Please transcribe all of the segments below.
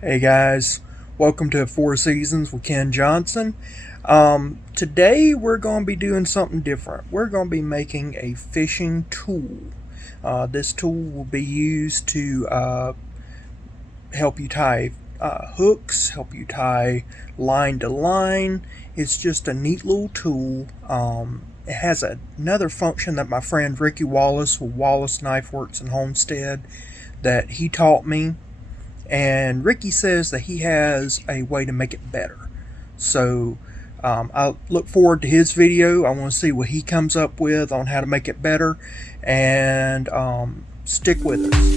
Hey guys, welcome to Four Seasons with Ken Johnson. Today we're going to be doing something different. We're going to be making a fishing tool. This tool will be used to help you tie hooks, help you tie line to line. It's just a neat little tool. It has another function that my friend Ricky Wallace with Wallace Knifeworks Homestead that he taught me. And Ricky says that he has a way to make it better. So I look forward to his video. I want to see what he comes up with on how to make it better. And stick with us.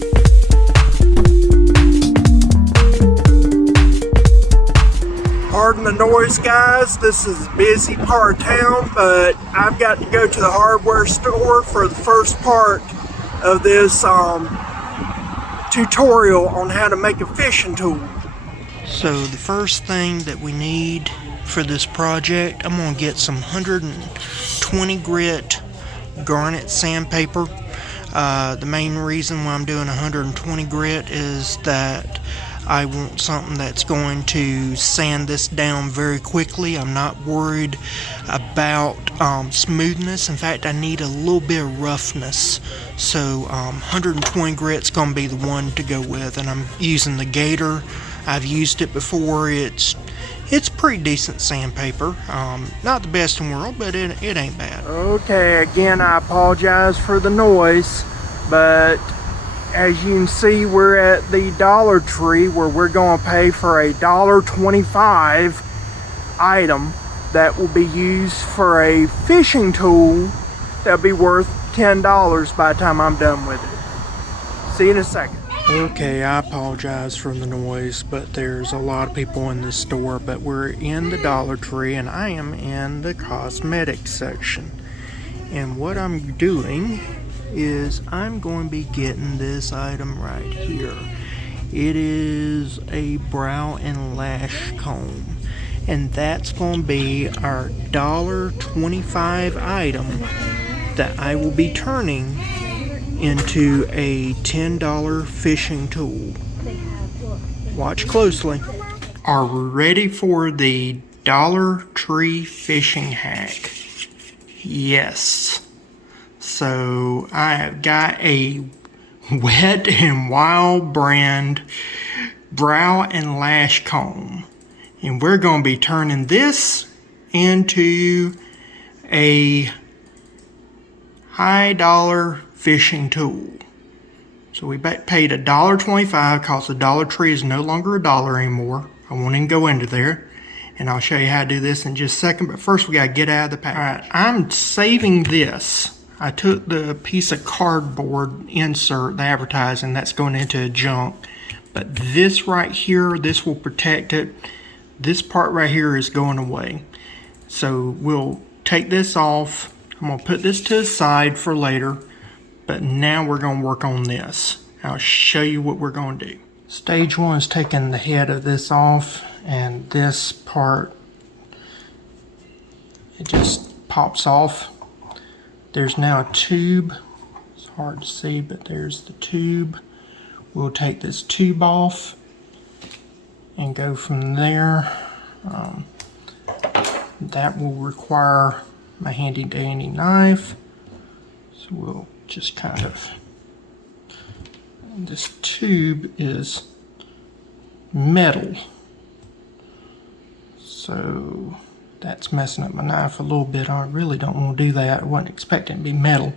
Pardon the noise, guys. This is a busy part of town, but I've got to go to the hardware store for the first part of this tutorial on how to make a fishing tool. So the first thing that we need for this project, I'm going to get some 120 grit garnet sandpaper. The main reason why I'm doing 120 grit is that I want something that's going to sand this down very quickly. I'm not worried about smoothness. In fact, I need a little bit of roughness. So 120 grit's going to be the one to go with, and I'm using the Gator. I've used it before. It's pretty decent sandpaper. Not the best in the world, but it ain't bad. Okay, again, I apologize for the noise, but as you can see, we're at the Dollar Tree where we're going to pay for a $1.25 item that will be used for a fishing tool that'll be worth $10 by the time I'm done with it. See you in a second. Okay, I apologize for the noise, but there's a lot of people in this store, but we're in the Dollar Tree and I am in the Cosmetic Section. And what I'm doing is I'm going to be getting this item right here. It is a brow and lash comb, and that's going to be our $1.25 item that I will be turning into a $10 fishing tool. Watch closely. Are we ready for the Dollar Tree fishing hack? Yes. So I have got a Wet and Wild brand brow and lash comb, and we're going to be turning this into a high dollar fishing tool. So we paid $1.25 because the Dollar Tree is no longer $1 anymore. I won't even go into there, and I'll show you how to do this in just a second, but first we got to get out of the pack. Alright, I'm saving this. I took the piece of cardboard insert, the advertising, that's going into a junk. But this right here, this will protect it. This part right here is going away. So we'll take this off. I'm going to put this to the side for later. But now we're going to work on this. I'll show you what we're going to do. Stage one is taking the head of this off. And this part, it just pops off. There's now a tube. It's hard to see, but there's the tube. We'll take this tube off and go from there. That will require my handy dandy knife. So we'll just kind of, this tube is metal. So that's messing up my knife a little bit. I really don't want to do that. I wasn't expecting it to be metal.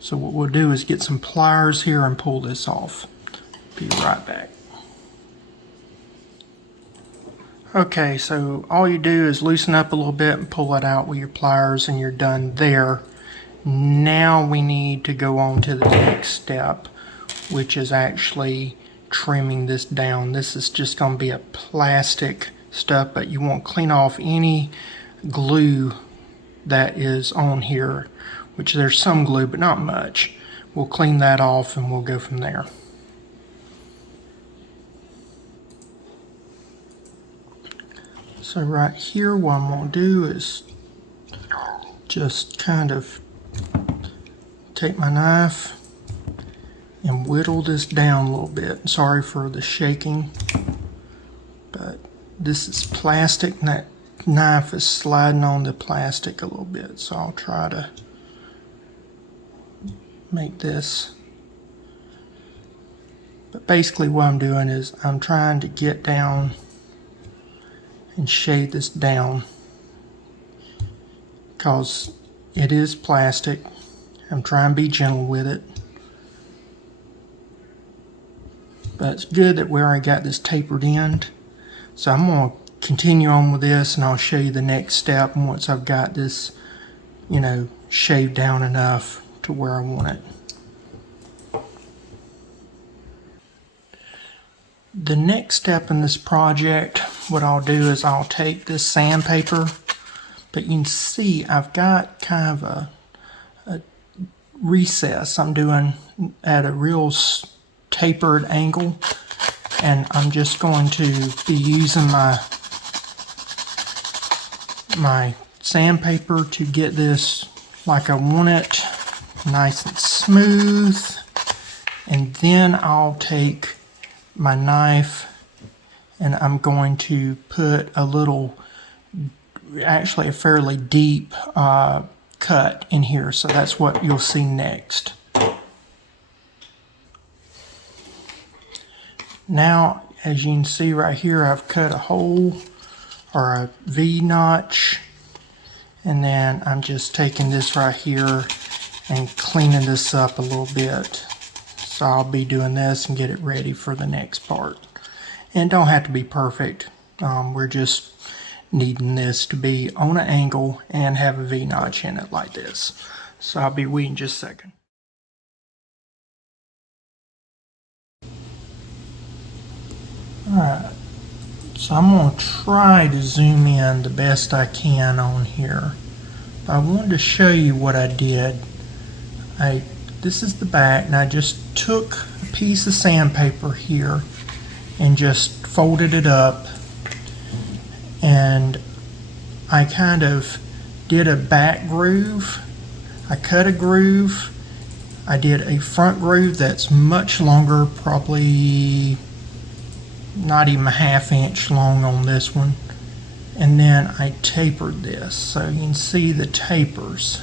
So what we'll do is get some pliers here and pull this off. Be right back. Okay, so all you do is loosen up a little bit and pull it out with your pliers, and you're done there. Now we need to go on to the next step, which is actually trimming this down. This is just going to be a plastic stuff, but you want to clean off any glue that is on here, which there's some glue but not much. We'll clean that off and we'll go from there. So right here, what I'm going to do is just kind of take my knife and whittle this down a little bit. Sorry for the shaking, but this is plastic and that knife is sliding on the plastic a little bit, so I'll try to make this. But basically what I'm doing is I'm trying to get down and shade this down because it is plastic. I'm trying to be gentle with it. But it's good that we already got this tapered end. So I'm going to continue on with this and I'll show you the next step once I've got this, you know, shaved down enough to where I want it. The next step in this project, what I'll do is I'll take this sandpaper, but you can see I've got kind of a recess I'm doing at a real tapered angle, and I'm just going to be using my sandpaper to get this like I want it, nice and smooth. And then I'll take my knife and I'm going to put a little, actually a fairly deep cut in here, so that's what you'll see next. Now, as you can see right here, I've cut a hole or a V-notch, and then I'm just taking this right here and cleaning this up a little bit. So I'll be doing this and get it ready for the next part. And don't have to be perfect. We're just needing this to be on an angle and have a V-notch in it like this. So I'll be with you in just a second. Alright, so I'm going to try to zoom in the best I can on here. But I wanted to show you what I did. This is the back, and I just took a piece of sandpaper here and just folded it up, and I kind of did a back groove. I cut a groove. I did a front groove that's much longer, probably not even a ½ inch long on this one, and then I tapered this so you can see the tapers.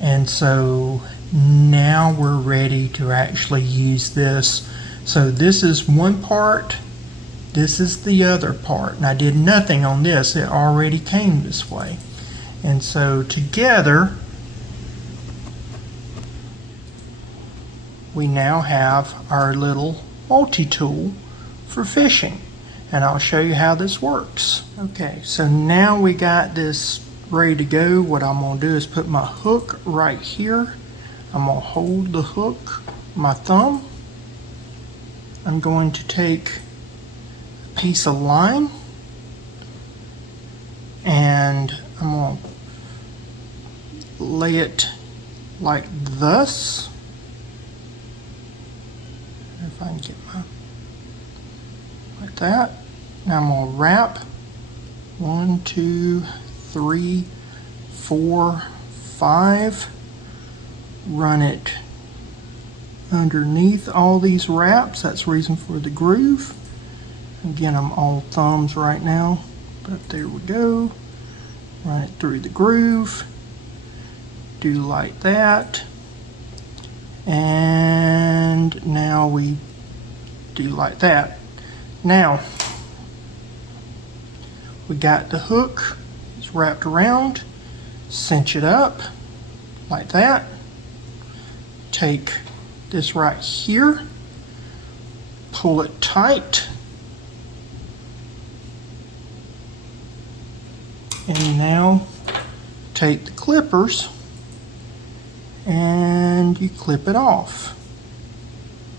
And so now we're ready to actually use this. So this is one part, this is the other part, and I did nothing on this, it already came this way. And so together we now have our little multi-tool for fishing, and I'll show you how this works. Okay, so now we got this ready to go. What I'm going to do is put my hook right here. I'm going to hold the hook with my thumb. I'm going to take a piece of line and I'm going to lay it like this. If I can get my, like that. Now I'm going to wrap 1, 2, 3, 4, 5. Run it underneath all these wraps. That's the reason for the groove. Again, I'm all thumbs right now, but there we go. Run it through the groove. Do like that. And now we do like that. Now, we got the hook. It's wrapped around. Cinch it up like that. Take this right here. Pull it tight. And now take the clippers and you clip it off.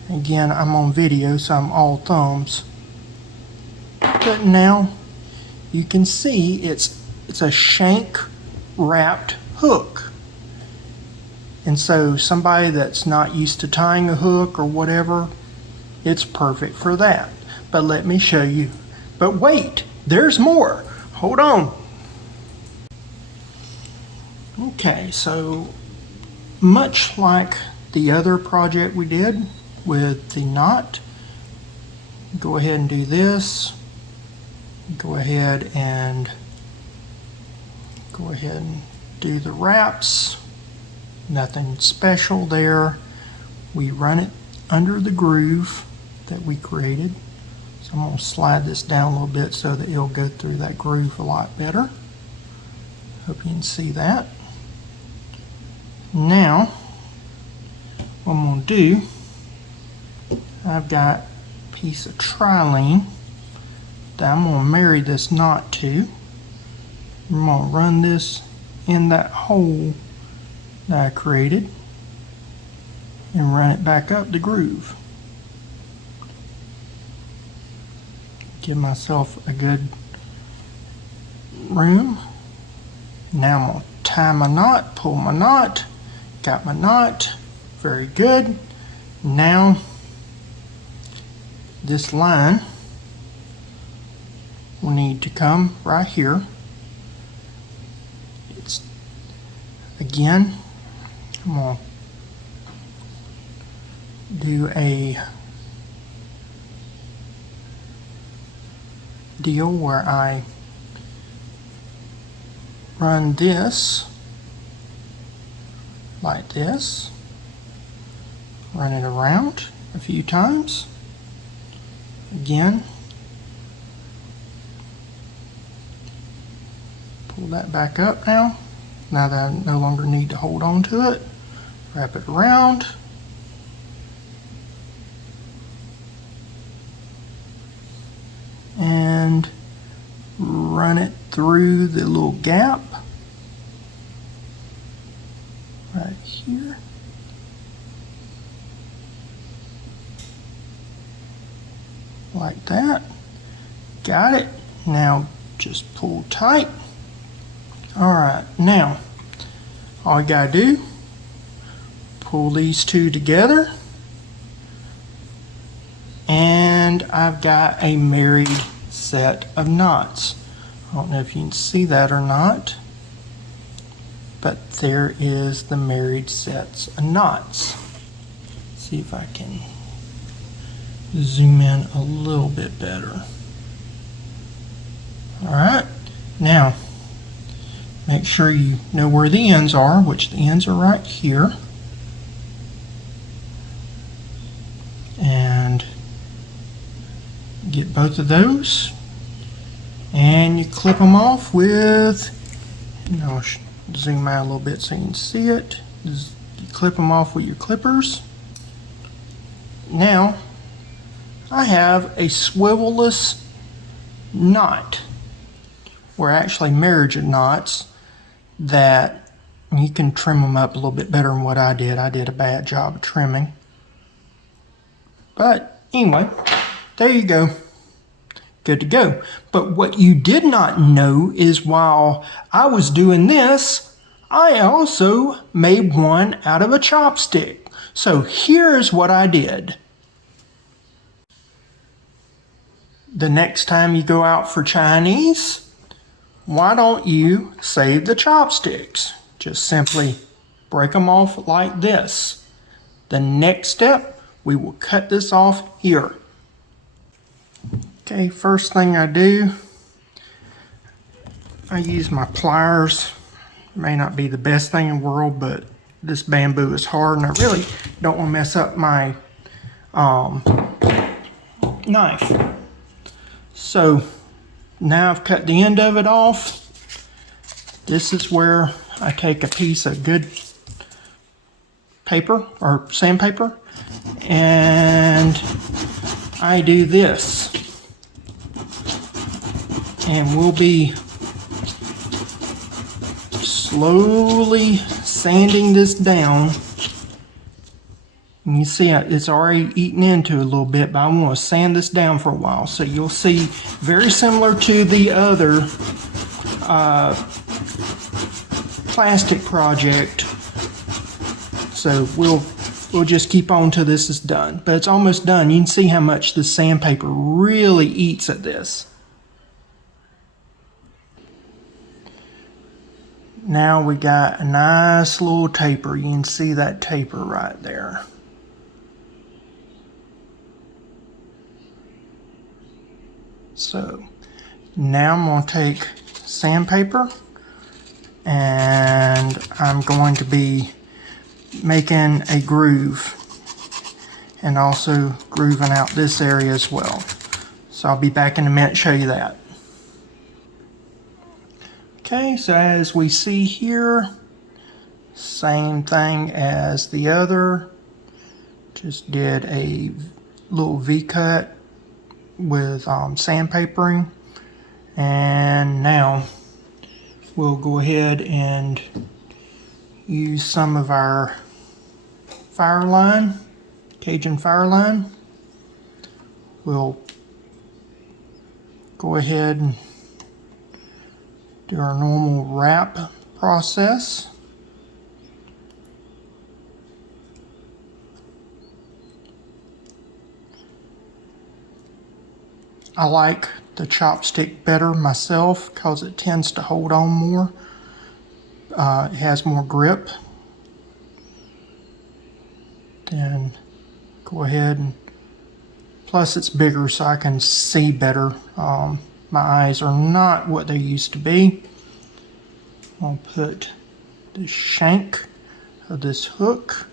Again, I'm on video, so I'm all thumbs. But now you can see it's a shank wrapped hook. And so somebody that's not used to tying a hook or whatever, it's perfect for that. But let me show you. But wait, there's more. Hold on. Okay, so much like the other project we did with the knot. Go ahead and do this. Go ahead and do the wraps. Nothing special there. We run it under the groove that we created. So I'm going to slide this down a little bit so that it'll go through that groove a lot better. Hope you can see that. Now, what I'm going to do, I've got a piece of trilene that I'm going to marry this knot to. I'm going to run this in that hole that I created and run it back up the groove. Give myself a good room. Now I'm going to tie my knot, pull my knot, got my knot, very good. Now this line will need to come right here. It's again, I'm going to do a deal where I run this like this, run it around a few times. Again, pull that back up now that I no longer need to hold on to it. Wrap it around. And run it through the little gap right here. Like that. Got it. Now just pull tight. Alright, now all you gotta do, pull these two together, and I've got a married set of knots. I don't know if you can see that or not, but there is the married sets of knots. See if I can zoom in a little bit better. Alright, now make sure you know where the ends are, which the ends are right here. And get both of those, and you clip them off with, I'll zoom out a little bit so you can see it. You clip them off with your clippers. Now I have a swivelless knot, or actually marriage of knots, that you can trim them up a little bit better than what I did. I did a bad job of trimming. But anyway, there you go. Good to go. But what you did not know is while I was doing this, I also made one out of a chopstick. So here's what I did. The next time you go out for Chinese, why don't you save the chopsticks? Just simply break them off like this. The next step, we will cut this off here. Okay, first thing I do, I use my pliers. May not be the best thing in the world, but this bamboo is hard and I really don't want to mess up my knife. So now I've cut the end of it off. This is where I take a piece of good paper or sandpaper and I do this, and we'll be slowly sanding this down. And you see it's already eaten into a little bit, but I want to sand this down for a while. So you'll see very similar to the other plastic project. So we'll just keep on till this is done. But it's almost done. You can see how much the sandpaper really eats at this. Now we got a nice little taper. You can see that taper right there. So now I'm going to take sandpaper and I'm going to be making a groove and also grooving out this area as well. So I'll be back in a minute to show you that. Okay, so as we see here, same thing as the other. Just did a little V-cut with sandpapering, and now we'll go ahead and use some of our fire line, Cajun fire line. We'll go ahead and do our normal wrap process. I like the chopstick better myself because it tends to hold on more. It has more grip. Then go ahead and, plus it's bigger so I can see better. My eyes are not what they used to be. I'll put the shank of this hook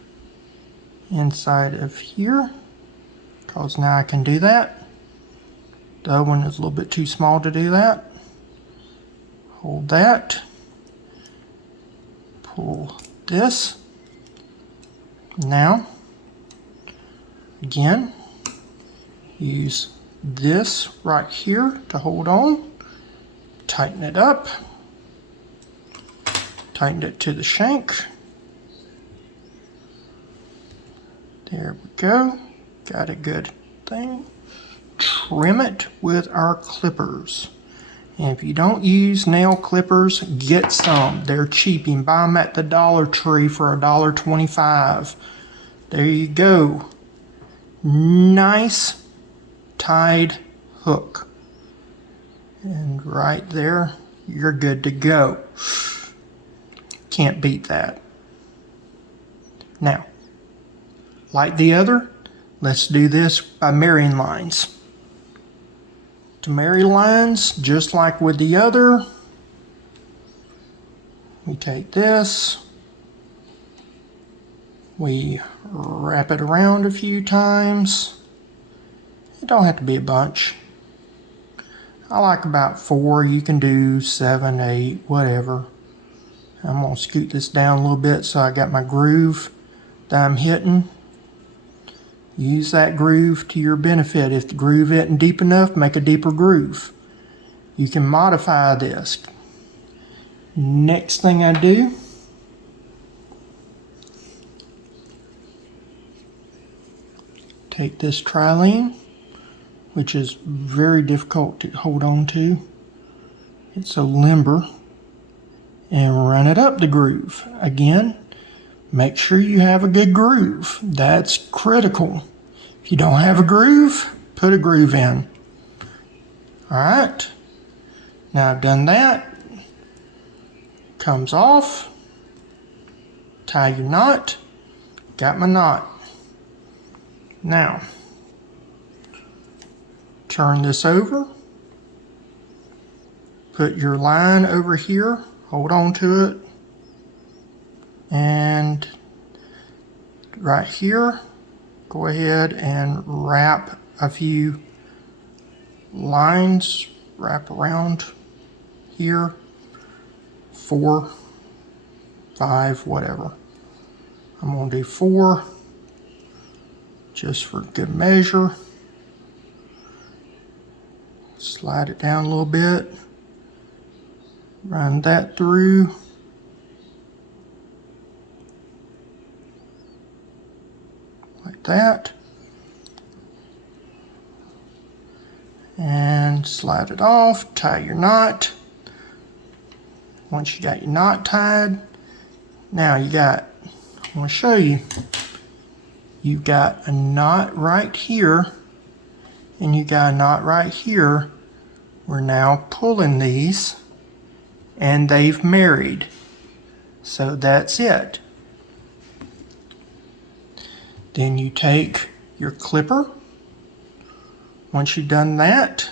inside of here because now I can do that. The other one is a little bit too small to do that. Hold that. Pull this. Now, again, use this right here to hold on. Tighten it up. Tighten it to the shank. There we go. Got a good thing. Trim it with our clippers. And if you don't use nail clippers, get some. They're cheap. You can buy them at the Dollar Tree for $1.25. There you go. Nice tied hook. And right there, you're good to go. Can't beat that. Now, like the other, let's do this by marrying lines. To marry lines, just like with the other, we take this, we wrap it around a few times. It don't have to be a bunch. I like about 4. You can do 7, 8, whatever. I'm going to scoot this down a little bit so I got my groove that I'm hitting. Use that groove to your benefit. If the groove isn't deep enough, make a deeper groove. You can modify this. Next thing I do, take this trilene, which is very difficult to hold on to. It's so limber, and run it up the groove. Again, make sure you have a good groove. That's critical. If you don't have a groove, put a groove in. Alright. Now I've done that. Comes off. Tie your knot. Got my knot. Now, turn this over. Put your line over here. Hold on to it. And right here, go ahead and wrap a few lines, wrap around here, 4, 5, whatever. I'm going to do 4, just for good measure. Slide it down a little bit, run that through. Like that, and slide it off, tie your knot. Once you got your knot tied, now you got, I want to show you, you've got a knot right here and you got a knot right here. We're now pulling these and they've married. So that's it. Then you take your clipper. Once you've done that,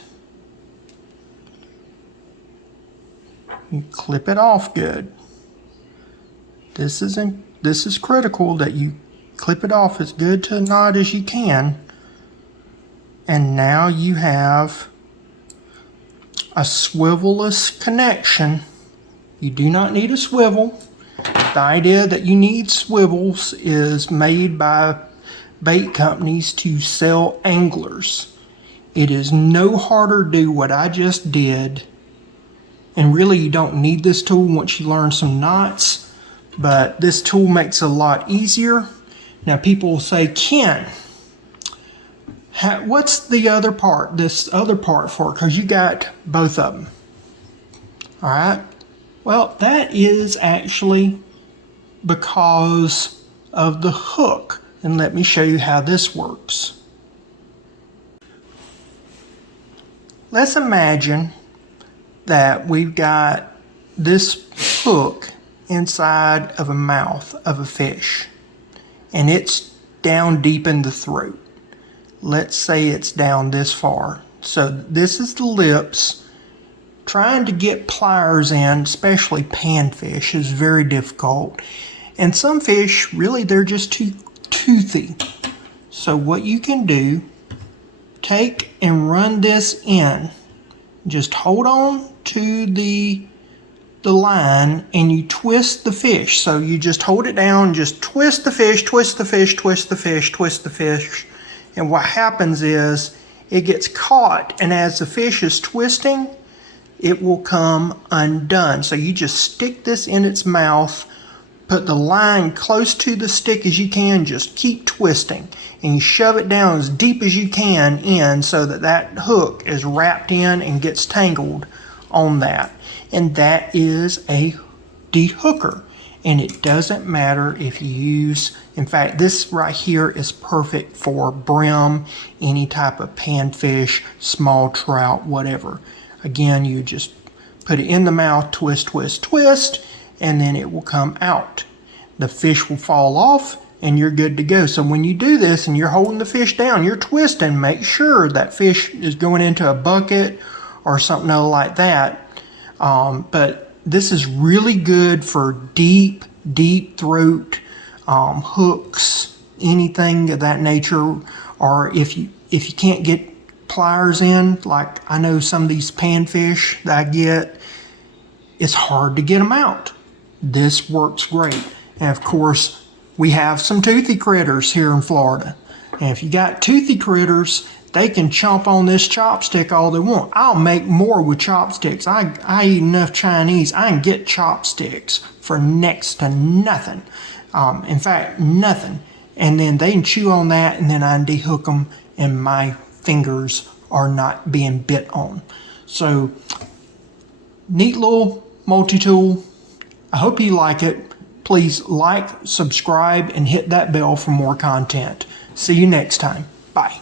you clip it off good. This is critical that you clip it off as good to a knot as you can. And now you have a swivelless connection. You do not need a swivel. The idea that you need swivels is made by bait companies to sell anglers. It is no harder to do what I just did. And really you don't need this tool once you learn some knots, but this tool makes it a lot easier. Now people will say, Ken, what's the other part, this other part for? Because you got both of them. All right. Well, that is actually because of the hook. And let me show you how this works. Let's imagine that we've got this hook inside of a mouth of a fish. And it's down deep in the throat. Let's say it's down this far. So this is the lips. Trying to get pliers in, especially panfish, is very difficult. And some fish, really, they're just too toothy. So what you can do, take and run this in. Just hold on to the line and you twist the fish. So you just hold it down, just twist the fish, twist the fish, twist the fish, twist the fish. And what happens is it gets caught, and as the fish is twisting, it will come undone. So you just stick this in its mouth, put the line close to the stick as you can, just keep twisting, and you shove it down as deep as you can in so that that hook is wrapped in and gets tangled on that. And that is a dehooker. And it doesn't matter if you use, in fact, this right here is perfect for brim, any type of panfish, small trout, whatever. Again, you just put it in the mouth, twist, twist, twist, and then it will come out. The fish will fall off and you're good to go. So when you do this and you're holding the fish down, you're twisting, make sure that fish is going into a bucket or something like that. But this is really good for deep throat hooks, anything of that nature. Or if you can't get pliers in, like I know some of these panfish that I get, it's hard to get them out. This works great. And of course, we have some toothy critters here in Florida. And if you got toothy critters, they can chomp on this chopstick all they want. I'll make more with chopsticks. I eat enough Chinese. I can get chopsticks for next to nothing. In fact, nothing. And then they can chew on that, and then I can dehook them, and my fingers are not being bit on. So, neat little multi-tool. I hope you like it. Please like, subscribe, and hit that bell for more content. See you next time. Bye.